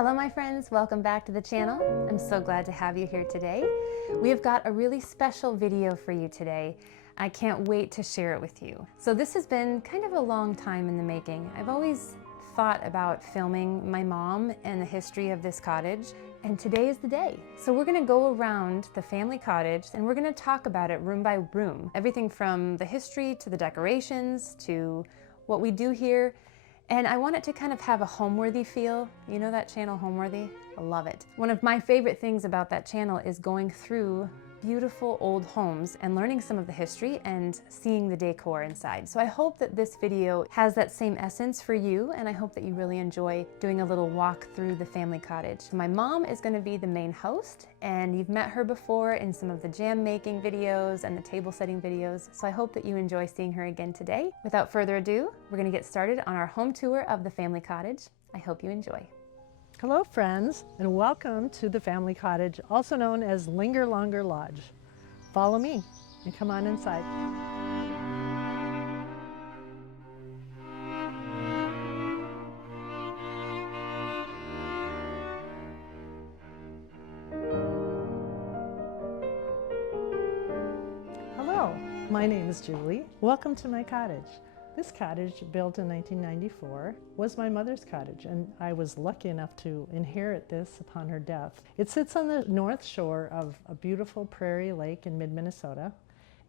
Hello my friends, welcome back to the channel. I'm so glad to have you here today. We have got a really special video for you today. I can't wait to share it with you. So this has been kind of a long time in the making. I've always thought about filming my mom and the history of this cottage, and today is the day. So we're gonna go around the family cottage and we're gonna talk about it room by room. Everything from the history to the decorations to what we do here. And I want it to kind of have a home-worthy feel. You know that channel, Homeworthy? I love it. One of my favorite things about that channel is going through beautiful old homes and learning some of the history and seeing the decor inside. So I hope that this video has that same essence for you, and I hope that you really enjoy doing a little walk through the family cottage. My mom is going to be the main host, and you've met her before in some of the jam making videos and the table setting videos, so I hope that you enjoy seeing her again today. Without further ado, we're going to get started on our home tour of the family cottage. I hope you enjoy. Hello friends, and welcome to the family cottage, also known as Linger Longer Lodge. Follow me and come on inside. Hello, my name is Julie. Welcome to my cottage. This cottage, built in 1994, was my mother's cottage, and I was lucky enough to inherit this upon her death. It sits on the north shore of a beautiful prairie lake in mid-Minnesota,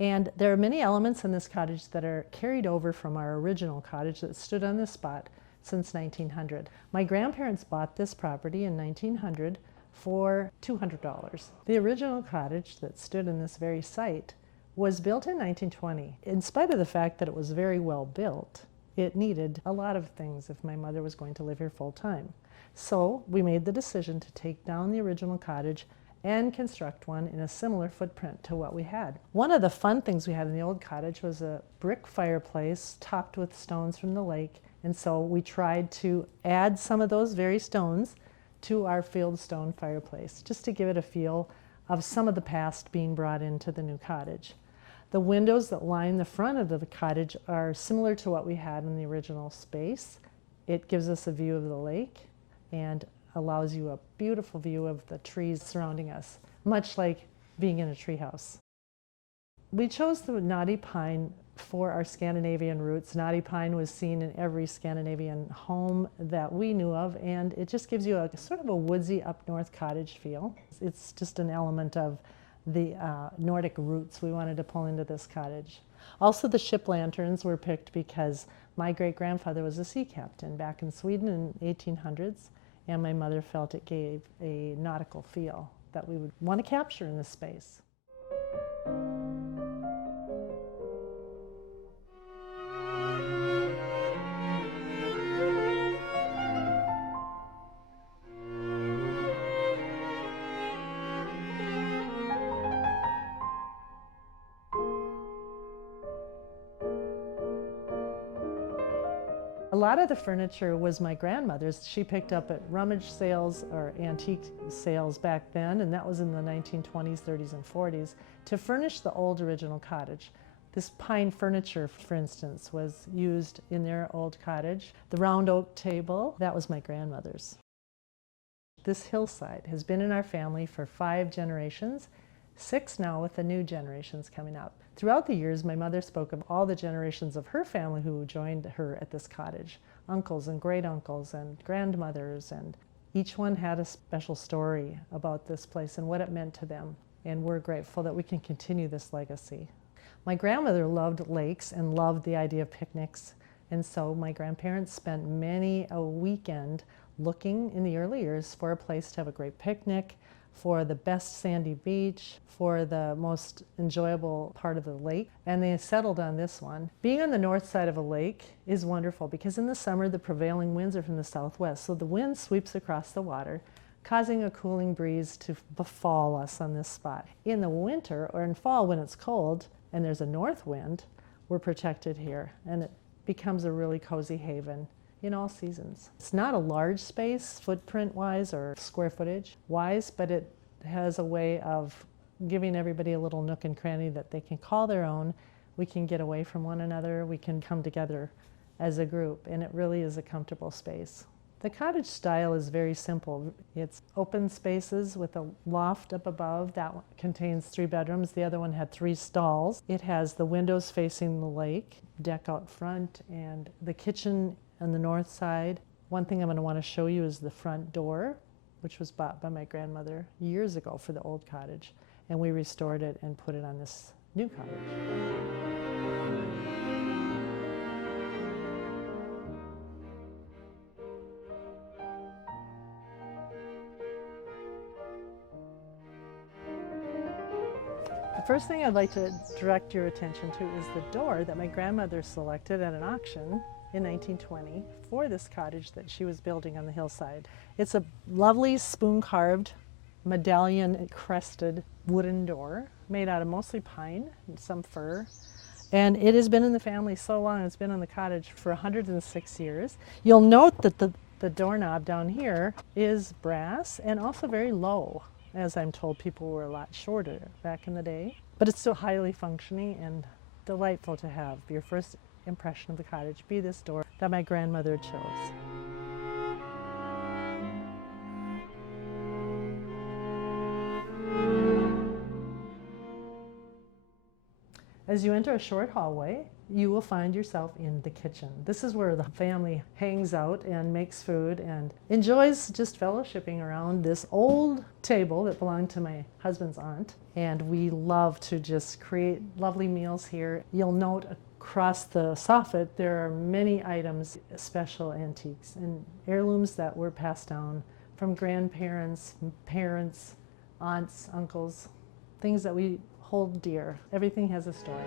and there are many elements in this cottage that are carried over from our original cottage that stood on this spot since 1900. My grandparents bought this property in 1900 for $200. The original cottage that stood in this very site was built in 1920. In spite of the fact that it was very well built, it needed a lot of things if my mother was going to live here full time. So we made the decision to take down the original cottage and construct one in a similar footprint to what we had. One of the fun things we had in the old cottage was a brick fireplace topped with stones from the lake, and so we tried to add some of those very stones to our fieldstone fireplace, just to give it a feel of some of the past being brought into the new cottage. The windows that line the front of the cottage are similar to what we had in the original space. It gives us a view of the lake and allows you a beautiful view of the trees surrounding us, much like being in a treehouse. We chose the knotty pine for our Scandinavian roots. Knotty pine was seen in every Scandinavian home that we knew of, and it just gives you a sort of a woodsy up north cottage feel. It's just an element of the Nordic roots we wanted to pull into this cottage. Also, the ship lanterns were picked because my great-grandfather was a sea captain back in Sweden in 1800s, and my mother felt it gave a nautical feel that we would want to capture in this space. A lot of the furniture was my grandmother's. She picked up at rummage sales or antique sales back then, and that was in the 1920s, 30s, and 40s, to furnish the old original cottage. This pine furniture, for instance, was used in their old cottage. The round oak table, that was my grandmother's. This hillside has been in our family for 5 generations, 6 now with the new generations coming up. Throughout the years, my mother spoke of all the generations of her family who joined her at this cottage, uncles and great-uncles and grandmothers, and each one had a special story about this place and what it meant to them, and we're grateful that we can continue this legacy. My grandmother loved lakes and loved the idea of picnics, and so my grandparents spent many a weekend looking in the early years for a place to have a great picnic, for the best sandy beach, for the most enjoyable part of the lake, and they settled on this one. Being on the north side of a lake is wonderful because in the summer the prevailing winds are from the southwest, so the wind sweeps across the water, causing a cooling breeze to befall us on this spot. In the winter or in fall when it's cold and there's a north wind, we're protected here, and it becomes a really cozy haven in all seasons. It's not a large space footprint-wise or square footage-wise, but it has a way of giving everybody a little nook and cranny that they can call their own. We can get away from one another. We can come together as a group, and it really is a comfortable space. The cottage style is very simple. It's open spaces with a loft up above. That one contains 3 bedrooms. The other one had 3 stalls. It has the windows facing the lake, deck out front, and the kitchen on the north side. One thing I'm going to want to show you is the front door, which was bought by my grandmother years ago for the old cottage. And we restored it and put it on this new cottage. The first thing I'd like to direct your attention to is the door that my grandmother selected at an auction in 1920 for this cottage that she was building on the hillside. It's a lovely spoon-carved, medallion-crested wooden door made out of mostly pine and some fir. And it has been in the family so long, it's been on the cottage for 106 years. You'll note that the doorknob down here is brass and also very low. As I'm told, people were a lot shorter back in the day. But it's still highly functioning and delightful to have. Your first impression of the cottage be this door that my grandmother chose. As you enter a short hallway, you will find yourself in the kitchen. This is where the family hangs out and makes food and enjoys just fellowshipping around this old table that belonged to my husband's aunt. And we love to just create lovely meals here. You'll note across the soffit there are many items, special antiques and heirlooms that were passed down from grandparents, parents, aunts, uncles, things that we hold dear. Everything has a story.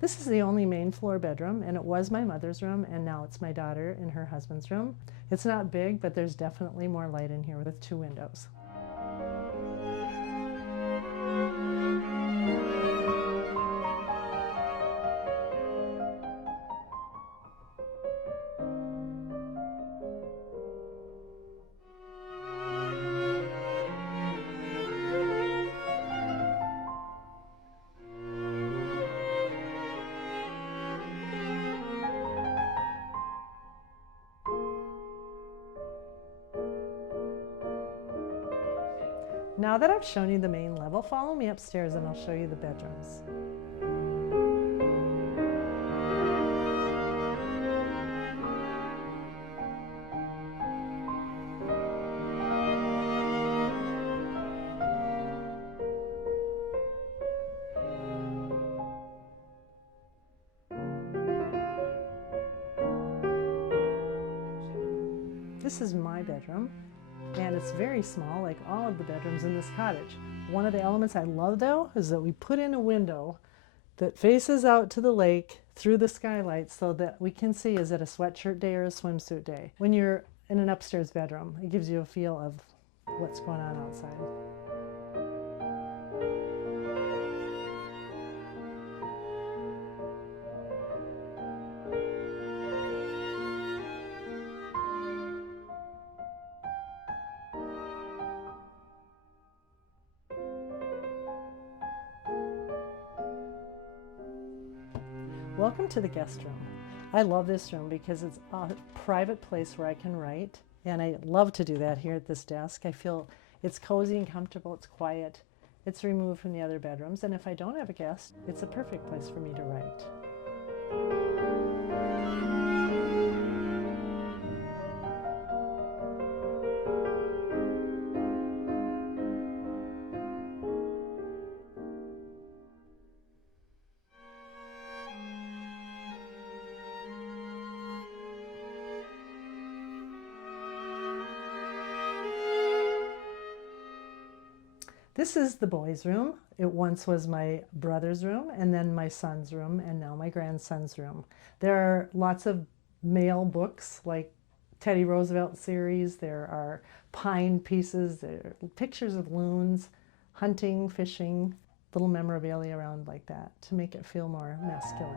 This is the only main floor bedroom, and it was my mother's room, and now it's my daughter and her husband's room. It's not big, but there's definitely more light in here with 2 windows. Now that I've shown you the main level, follow me upstairs and I'll show you the bedrooms. This is my bedroom. And it's very small, like all of the bedrooms in this cottage. One of the elements I love, though, is that we put in a window that faces out to the lake through the skylight so that we can see, is it a sweatshirt day or a swimsuit day? When you're in an upstairs bedroom, it gives you a feel of what's going on outside. Welcome to the guest room. I love this room because it's a private place where I can write, and I love to do that here at this desk. I feel it's cozy and comfortable, it's quiet, it's removed from the other bedrooms, and if I don't have a guest, it's a perfect place for me to write. This is the boys' room. It once was my brother's room, and then my son's room, and now my grandson's room. There are lots of male books like Teddy Roosevelt series. There are pine pieces, there are pictures of loons, hunting, fishing, little memorabilia around like that to make it feel more masculine.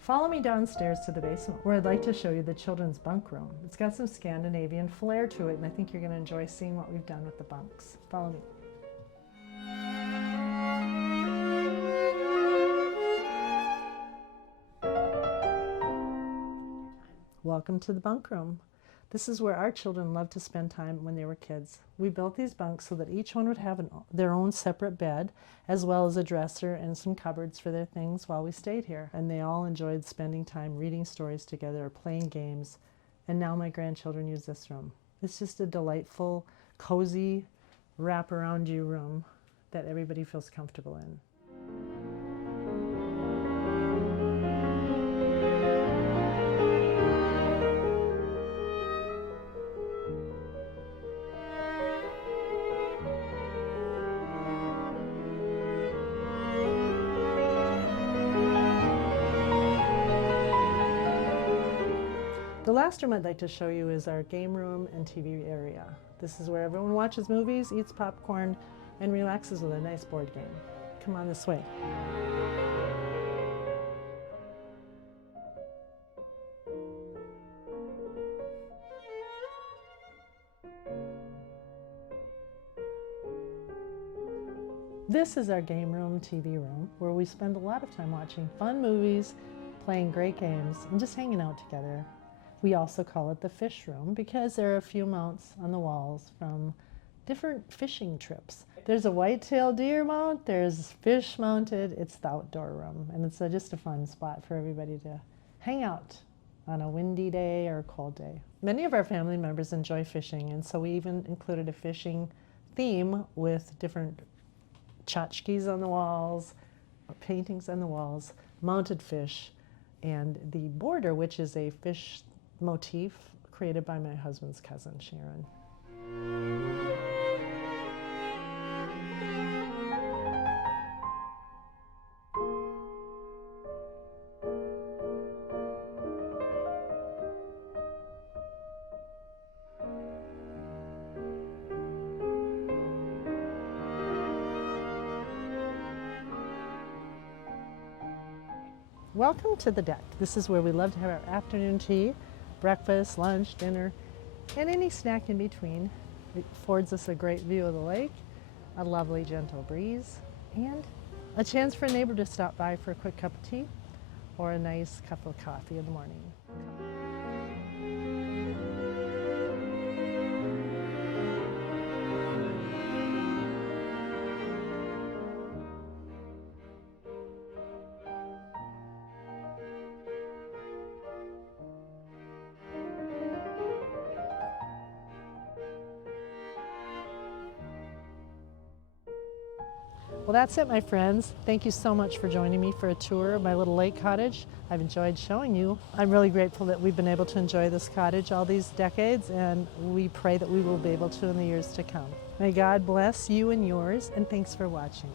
Follow me downstairs to the basement where I'd like to show you the children's bunk room. It's got some Scandinavian flair to it, and I think you're going to enjoy seeing what we've done with the bunks. Follow me. Welcome to the bunk room. This is where our children loved to spend time when they were kids. We built these bunks so that each one would have their own separate bed, as well as a dresser and some cupboards for their things while we stayed here. And they all enjoyed spending time reading stories together or playing games. And now my grandchildren use this room. It's just a delightful, cozy, wrap-around-you room that everybody feels comfortable in. The last room I'd like to show you is our game room and TV area. This is where everyone watches movies, eats popcorn, and relaxes with a nice board game. Come on this way. This is our game room, TV room, where we spend a lot of time watching fun movies, playing great games, and just hanging out together. We also call it the fish room because there are a few mounts on the walls from different fishing trips. There's a white-tailed deer mount, there's fish mounted. It's the outdoor room, and it's just a fun spot for everybody to hang out on a windy day or a cold day. Many of our family members enjoy fishing, and so we even included a fishing theme with different tchotchkes on the walls, paintings on the walls, mounted fish, and the border, which is a fish motif created by my husband's cousin, Sharon. Welcome to the deck. This is where we love to have our afternoon tea, breakfast, lunch, dinner, and any snack in between. It affords us a great view of the lake, a lovely gentle breeze, and a chance for a neighbor to stop by for a quick cup of tea or a nice cup of coffee in the morning. Well, that's it, my friends. Thank you so much for joining me for a tour of my little lake cottage. I've enjoyed showing you. I'm really grateful that we've been able to enjoy this cottage all these decades, and we pray that we will be able to in the years to come. May God bless you and yours, and thanks for watching.